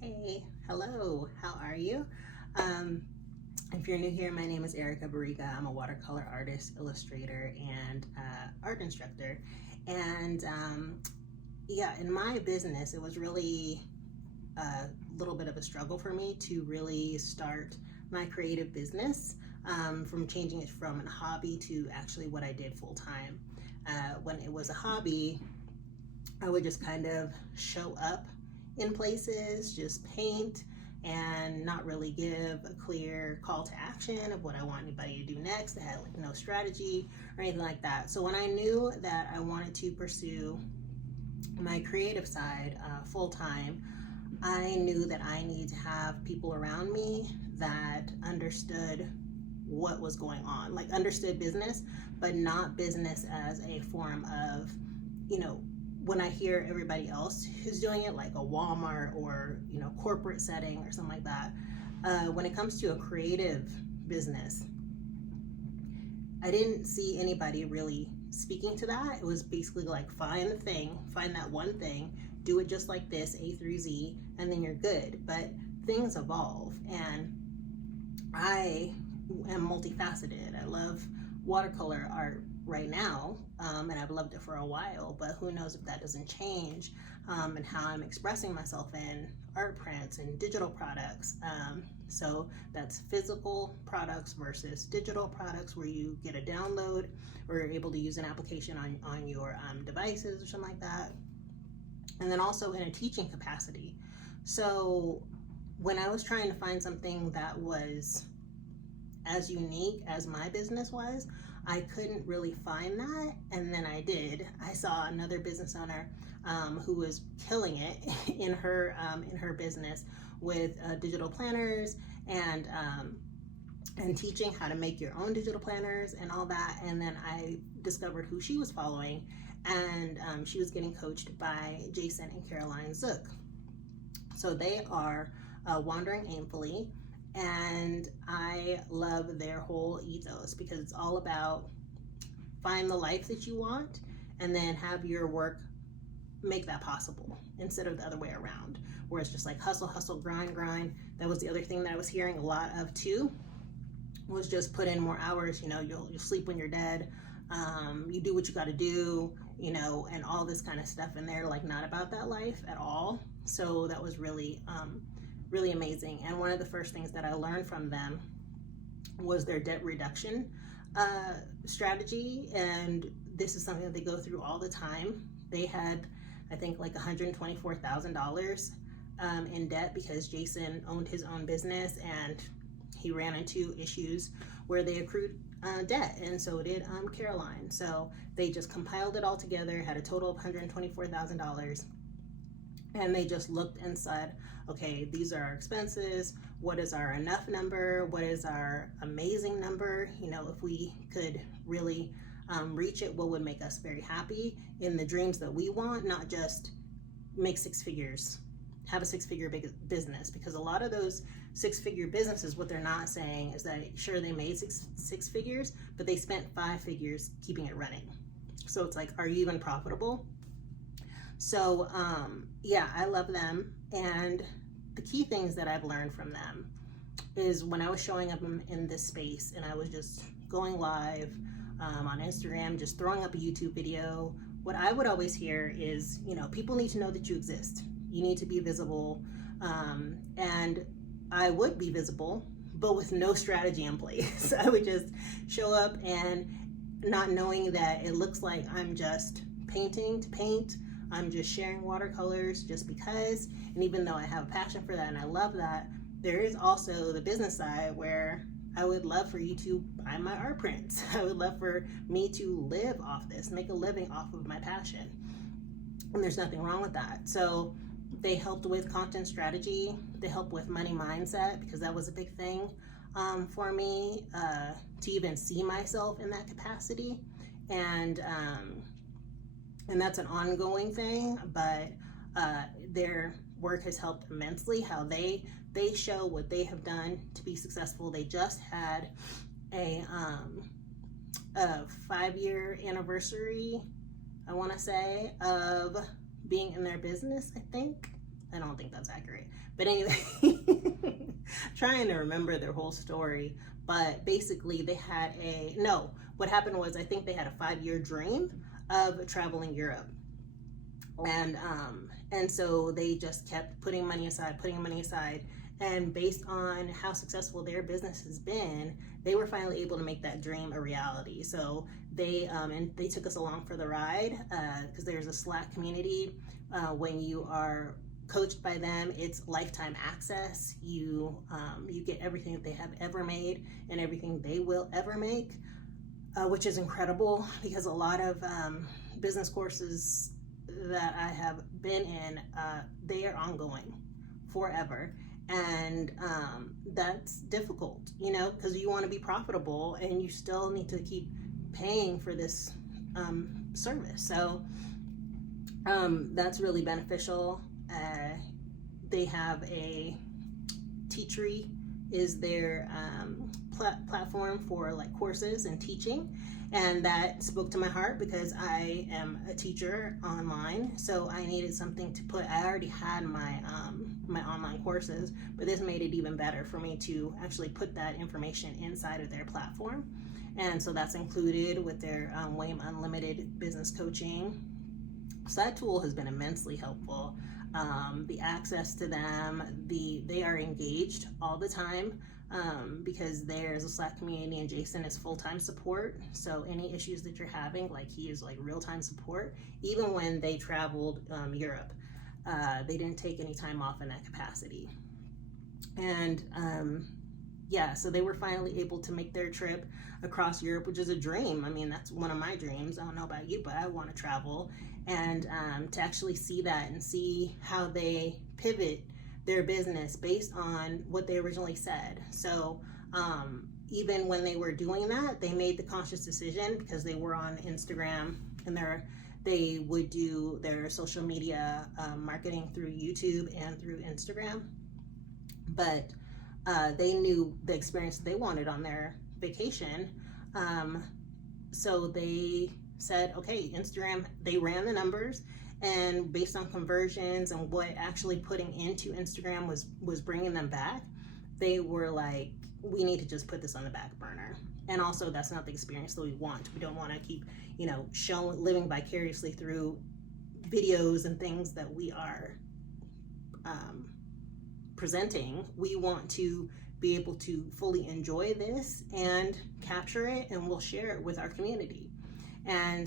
Hey, hello, how are you? Um, if you're new here, my name is Erica Barriga. I'm a watercolor artist, illustrator, and art instructor. And yeah, in my business, it was really a little bit of a struggle for me to really start my creative business, from changing it from a hobby to actually what I did full time. When it was a hobby, I would just kind of show up in places, just paint, and not really give a clear call to action of what I want anybody to do next. I had like no strategy or anything like that. So when I knew that I wanted to pursue my creative side full time, I knew that I needed to have people around me that understood what was going on, like understood business, but not business as a form of, you know, when I hear everybody else who's doing it, like a Walmart or, corporate setting or something like that. When it comes to a creative business, I didn't see anybody really speaking to that. It was basically like, find the thing, find that one thing, do it just like this, A through Z, and then you're good. But things evolve, and I am multifaceted. I love watercolor art right now, and I've loved it for a while, but who knows if that doesn't change, and how I'm expressing myself in art prints and digital products. So that's physical products versus digital products, where you get a download or you're able to use an application on your devices or something like that. And then also in a teaching capacity. So when I was trying to find something that was as unique as my business was, I couldn't really find that. And then I did. I saw another business owner who was killing it in her business with digital planners and teaching how to make your own digital planners and all that. And then I discovered who she was following, and she was getting coached by Jason and Caroline Zook. So they are Wandering Aimfully, and I love their whole ethos because it's all about find the life that you want and then have your work make that possible, instead of the other way around, where it's just like hustle, hustle, grind, grind. That was the other thing that I was hearing a lot of too, was just put in more hours. You'll sleep when you're dead. You do what you got to do, and all this kind of stuff. And they're like not about that life at all. So that was really really amazing. And one of the first things that I learned from them was their debt reduction strategy. And this is something that they go through all the time. They had, I think, like $124,000 in debt because Jason owned his own business, and he ran into issues where they accrued debt, and so did Caroline. So they just compiled it all together, had a total of $124,000, and they just looked and said, okay, these are our expenses. What is our enough number? What is our amazing number? If we could really reach it, what would make us very happy in the dreams that we want, not just make six figures, have a six-figure business. Because a lot of those six-figure businesses, what they're not saying is that sure, they made six figures, but they spent 5 figures keeping it running. So it's like, are you even profitable? So yeah, I love them. And the key things that I've learned from them is when I was showing up in this space and I was just going live on Instagram, just throwing up a YouTube video, what I would always hear is, people need to know that you exist. You need to be visible. And I would be visible, but with no strategy in place. I would just show up and not knowing that it looks like I'm just painting to paint. I'm just sharing watercolors just because. And even though I have a passion for that and I love that, there is also the business side where I would love for you to buy my art prints. I would love for me to live off this, make a living off of my passion. And there's nothing wrong with that. So they helped with content strategy. They helped with money mindset, because that was a big thing for me, to even see myself in that capacity. And that's an ongoing thing, but their work has helped immensely. How they show what they have done to be successful. They just had a 5-year anniversary, I want to say, of being in their business, I think. I don't think that's accurate. But anyway, trying to remember their whole story. But basically, they had what happened was, I think they had a 5-year dream of traveling Europe. And so they just kept putting money aside. And based on how successful their business has been, they were finally able to make that dream a reality. So they took us along for the ride, because there's a Slack community. When you are coached by them, it's lifetime access. You get everything that they have ever made and everything they will ever make, which is incredible, because a lot of business courses that I have been in, they are ongoing forever. And that's difficult, because you want to be profitable and you still need to keep paying for this service. So that's really beneficial. They have a Teachery is their platform for like courses and teaching. And that spoke to my heart, because I am a teacher online, so I needed something to put. I already had my my online courses, but this made it even better for me to actually put that information inside of their platform. And so that's included with their WAIM Unlimited business coaching. So that tool has been immensely helpful. The access to them, they are engaged all the time. Because there's a Slack community and Jason is full-time support. So any issues that you're having, like he is like real-time support. Even when they traveled Europe, they didn't take any time off in that capacity. And so they were finally able to make their trip across Europe, which is a dream. I mean, that's one of my dreams. I don't know about you, but I want to travel. And to actually see that and see how they pivot their business based on what they originally said. So even when they were doing that, they made the conscious decision, because they were on Instagram, and they would do their social media marketing through YouTube and through Instagram. But they knew the experience they wanted on their vacation. So they said, okay, Instagram, they ran the numbers, and based on conversions and what actually putting into Instagram was bringing them back, they were like, we need to just put this on the back burner. And also, that's not the experience that we want. We don't want to keep, living vicariously through videos and things that we are presenting. We want to be able to fully enjoy this and capture it, and we'll share it with our community. And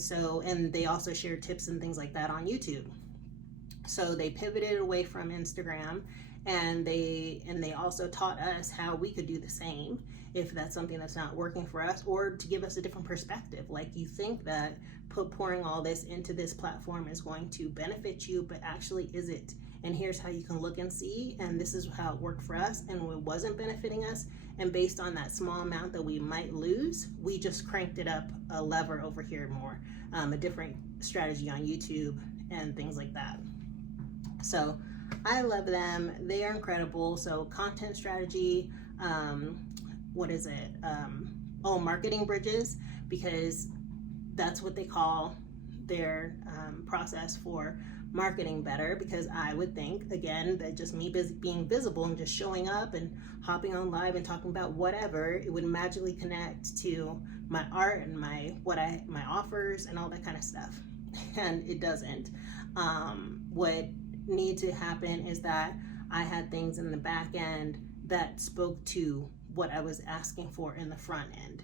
they also share tips and things like that on YouTube. So they pivoted away from Instagram, and they also taught us how we could do the same if that's something that's not working for us, or to give us a different perspective. Like, you think that pouring all this into this platform is going to benefit you, but actually, is it? And here's how you can look and see, and this is how it worked for us, and it wasn't benefiting us. And based on that small amount that we might lose, we just cranked it up a lever over here more, a different strategy on YouTube and things like that. So I love them. They are incredible. So content strategy, Marketing Bridges, because that's what they call their process for marketing better. Because I would think, again, that just me being visible and just showing up and hopping on live and talking about whatever, it would magically connect to my art and my offers and all that kind of stuff. And it doesn't. What needs to happen is that I had things in the back end that spoke to what I was asking for in the front end.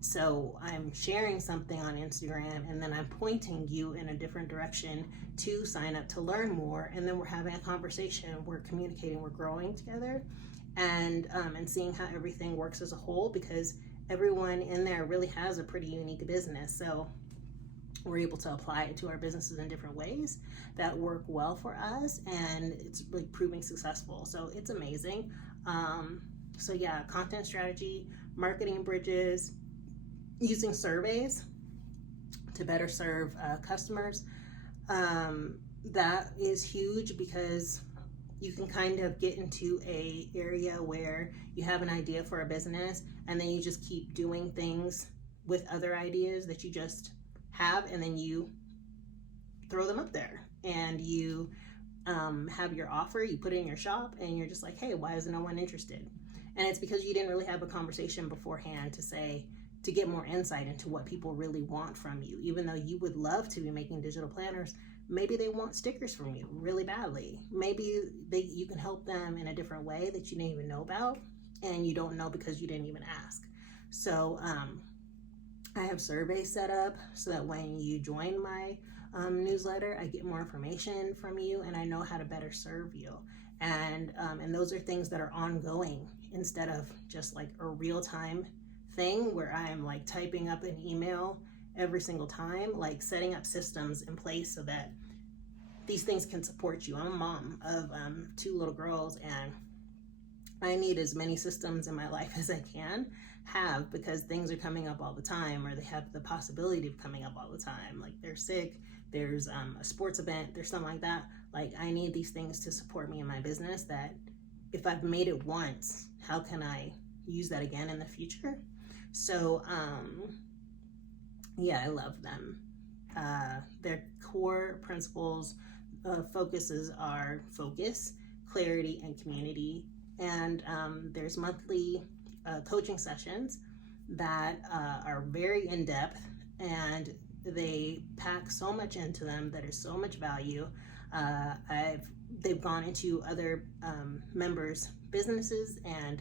So I'm sharing something on Instagram, and then I'm pointing you in a different direction to sign up to learn more. And then we're having a conversation, we're communicating, we're growing together, and seeing how everything works as a whole, because everyone in there really has a pretty unique business. So we're able to apply it to our businesses in different ways that work well for us, and it's like proving successful. So it's amazing. Content strategy, marketing bridges, using surveys to better serve customers. That is huge, because you can kind of get into a area where you have an idea for a business, and then you just keep doing things with other ideas that you just have, and then you throw them up there, and you have your offer, you put it in your shop, and you're just like, hey, why is no one interested? And it's because you didn't really have a conversation beforehand to get more insight into what people really want from you. Even though you would love to be making digital planners, maybe they want stickers from you really badly. Maybe you can help them in a different way that you didn't even know about, and you don't know because you didn't even ask. So I have surveys set up so that when you join my newsletter, I get more information from you, and I know how to better serve you. And those are things that are ongoing instead of just like a real-time thing where I'm like typing up an email every single time, like setting up systems in place so that these things can support you. I'm a mom of 2 little girls, and I need as many systems in my life as I can have, because things are coming up all the time, or they have the possibility of coming up all the time. Like they're sick, there's a sports event, there's something like that. Like I need these things to support me in my business, that if I've made it once, how can I use that again in the future? So yeah, I love them. Their core principles, focuses are focus, clarity, and community. And there's monthly coaching sessions that are very in-depth, and they pack so much into them that is so much value. They've gone into other members' businesses and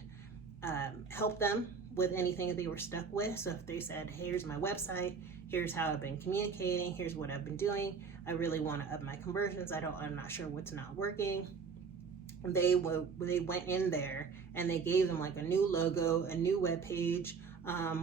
helped them with anything that they were stuck with. So if they said, hey, here's my website, here's how I've been communicating, here's what I've been doing, I really want to up my conversions, I'm not sure what's not working. They went in there and they gave them like a new logo, a new web page,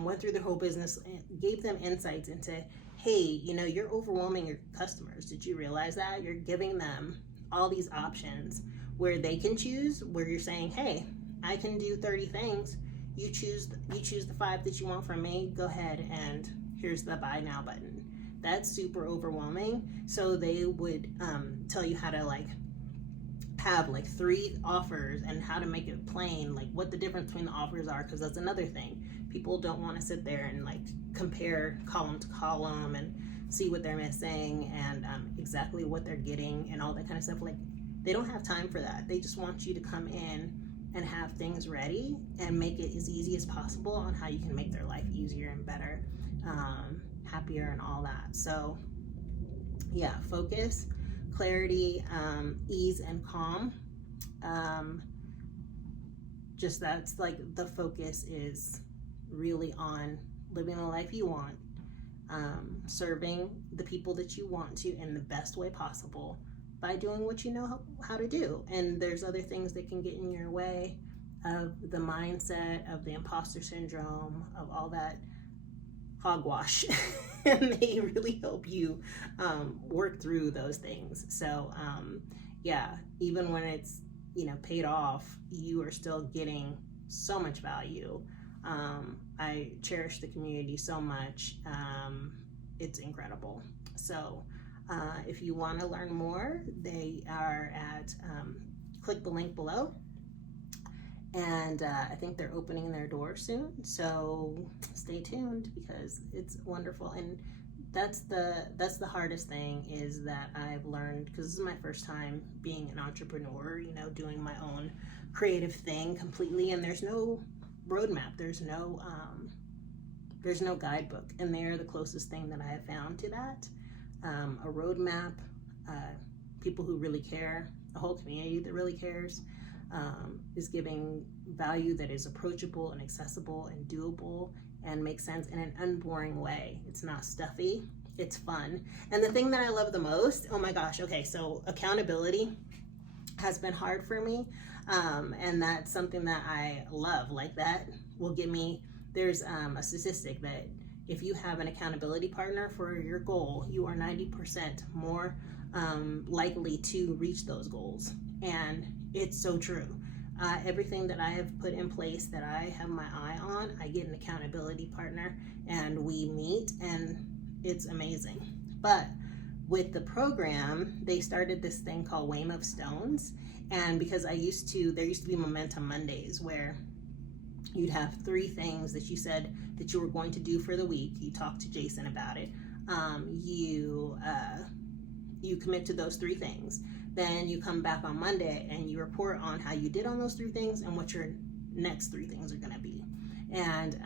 went through the whole business, gave them insights into, hey, you're overwhelming your customers. Did you realize that? You're giving them all these options where they can choose, where you're saying, hey, I can do 30 things. You choose the 5 that you want from me. Go ahead, and here's the buy now button. That's super overwhelming. So they would tell you how to have 3 offers and how to make it plain, like what the difference between the offers are, because that's another thing. People don't want to sit there and compare column to column and see what they're missing and exactly what they're getting and all that kind of stuff. They don't have time for that. They just want you to come in and have things ready and make it as easy as possible on how you can make their life easier and better, happier and all that. So yeah, focus, clarity, ease, and calm. Just that's the focus is really on living the life you want, serving the people that you want to in the best way possible by doing what you know how to do. And there's other things that can get in your way of the mindset, of the imposter syndrome, of all that hogwash. And they really help you work through those things. So yeah, even when it's paid off, you are still getting so much value. I cherish the community so much. It's incredible. So if you want to learn more, they are at click the link below, and I think they're opening their doors soon, so stay tuned because it's wonderful. And that's the hardest thing, is that I've learned, because this is my first time being an entrepreneur, doing my own creative thing completely, and there's no roadmap, there's no guidebook, and they're the closest thing that I have found to that. A roadmap, people who really care, a whole community that really cares, is giving value that is approachable and accessible and doable and makes sense in an unboring way. It's not stuffy, it's fun. And the thing that I love the most, oh my gosh, okay, so accountability has been hard for me, and that's something that I love. That will give me, there's a statistic that if you have an accountability partner for your goal, you are 90% more likely to reach those goals. And it's so true. Everything that I have put in place that I have my eye on, I get an accountability partner and we meet, and it's amazing. But with the program, they started this thing called Wame of Stones. And because there used to be Momentum Mondays where you'd have 3 things that you said that you were going to do for the week. You talked to Jason about it. You commit to those 3 things. Then you come back on Monday and you report on how you did on those 3 things and what your next 3 things are going to be. And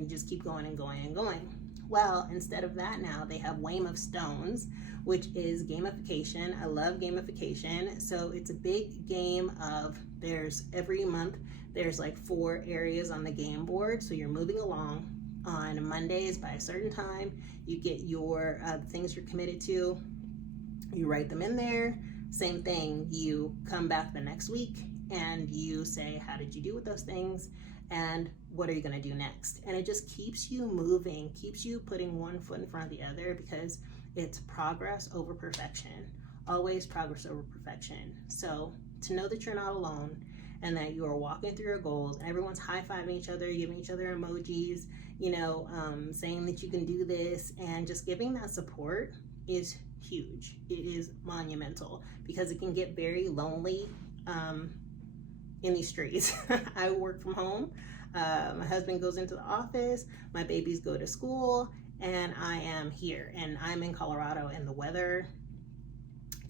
you just keep going and going and going. Well, instead of that, now they have Game of Stones, which is gamification. I love gamification. So it's a big game of, there's every month there's like 4 areas on the game board. So you're moving along. On Mondays by a certain time, you get your things you're committed to. You write them in there. Same thing, you come back the next week and you say, how did you do with those things? And what are you going to do next? And it just keeps you moving, keeps you putting one foot in front of the other, because it's progress over perfection. Always progress over perfection. So to know that you're not alone and that you are walking through your goals, everyone's high-fiving each other, giving each other emojis, saying that you can do this, and just giving that support is huge. It is monumental, because it can get very lonely in these streets. I work from home. My husband goes into the office, my babies go to school, and I am here. And I'm in Colorado, and the weather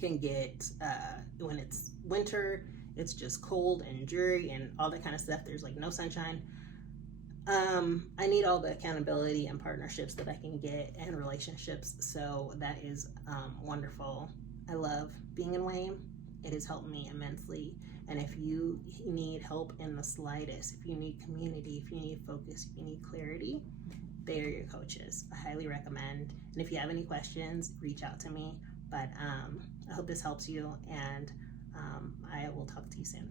can get, when it's winter, it's just cold and dreary and all that kind of stuff. There's like no sunshine. I need all the accountability and partnerships that I can get, and relationships. So that is wonderful. I love being in WAIM. It has helped me immensely. And if you need help in the slightest, if you need community, if you need focus, if you need clarity, they are your coaches. I highly recommend. And if you have any questions, reach out to me. But I hope this helps you, and I will talk to you soon.